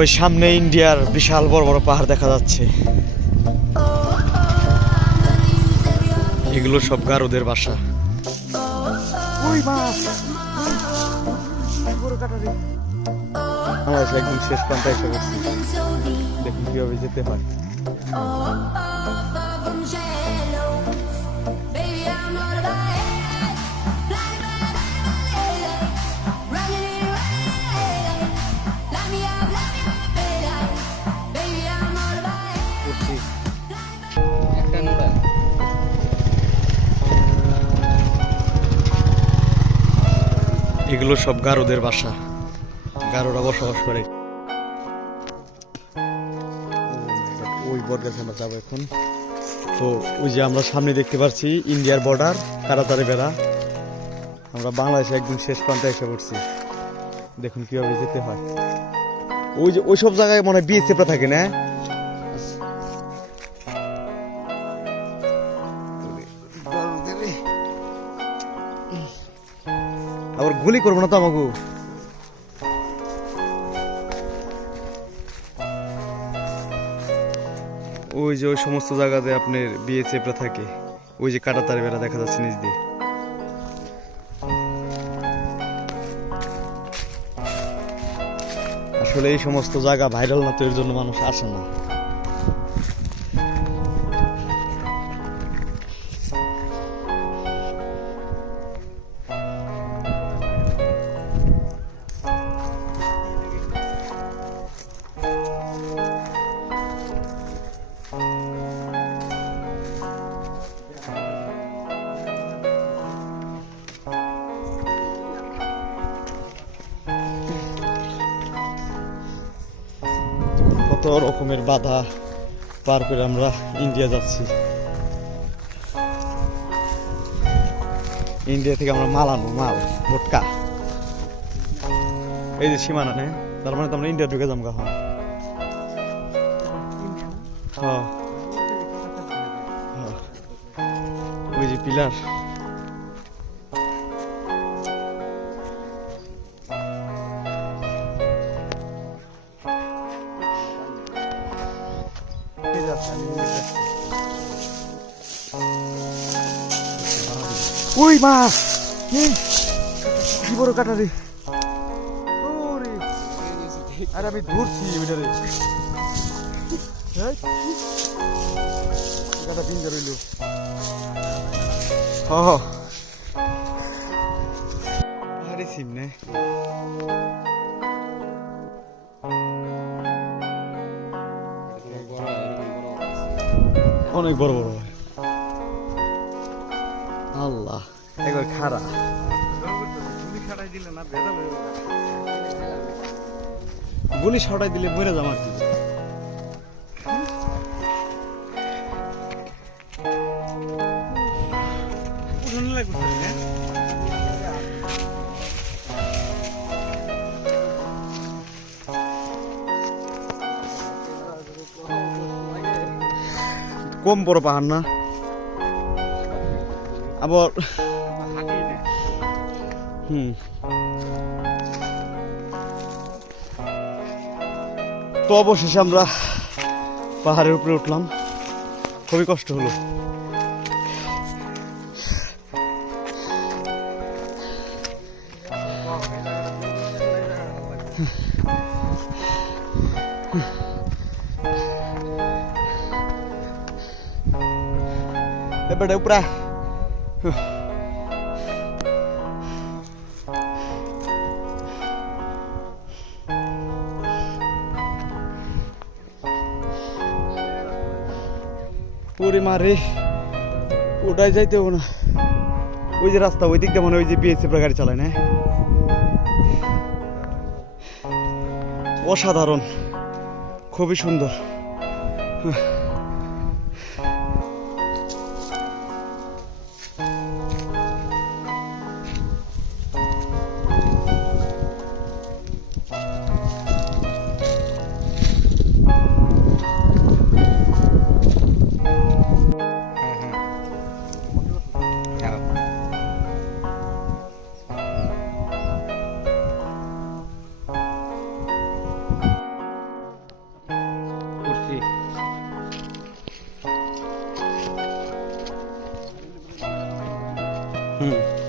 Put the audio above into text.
ওই সামনে ইন্ডিয়ার বিশাল বড় বড় পাহাড় দেখা যাচ্ছে। এগুলো সব গারুদের বাসা। ওই আমরা একদম শেষ প্রান্তে এসে দেখুন কীভাবে যেতে হয়। এগুলো সব গারোদের বাসা। গারোরা বসবাস করে। ওই বট গাছে আমরা যাব এখন। তো ওই যে আমরা সামনে দেখতে পাচ্ছি ইন্ডিয়ার বর্ডার কারাতারে বেড়া। আমরা বাংলাদেশে একদম শেষ প্রান্তে এসে পড়ছি। দেখুন কীভাবে যেতে হয়। ওই যে ওই সব জায়গায় মনে হয় বিএসএফরা থাকে না? আবার গুলি করব না তো আমাকে ওই যে ওই সমস্ত জায়গাতে আপনার বিএসএফরা থাকে, ওই যে কাটা তার বেড়া দেখা যাচ্ছে নিচ দিয়ে। আসলে এই সমস্ত জায়গা ভাইরাল না তো এর জন্য মানুষ আসে না। রকমের বাধা পার করে আমরা ইন্ডিয়া যাচ্ছি। ইন্ডিয়া থেকে আমরা মাল আনব, মাল ভোটকা এই যে সীমানা নেই তার মানে তো আমরা ইন্ডিয়া ঢুকে যাব হ্যাঁ। হ্যাঁ। ওই যে পিলার। ওই মাছ কি বড় কাটা রে। আরে আমি ধরছি ওইটা রে কাটা ডিঙ্গা রইল। হ। আরে সিম নে অনেক বড় বড় হয়। আল্লাহ একবার খারা গুলি সরাই দিলে মরে যাম আর কি। কম বড় পাহাড় না। আবার হুম। তো অবশেষে আমরা পাহাড়ের উপরে উঠলাম। খুবই কষ্ট হলো। এবারে উপরে। ওরে মারে ওটাই যাইতে হবে না। ওই যে রাস্তা, ওই দিক দিয়ে মনে হয় ওই যে বিএসএফ গাড়ি চালায় না? অসাধারণ, খুবই সুন্দর। হুম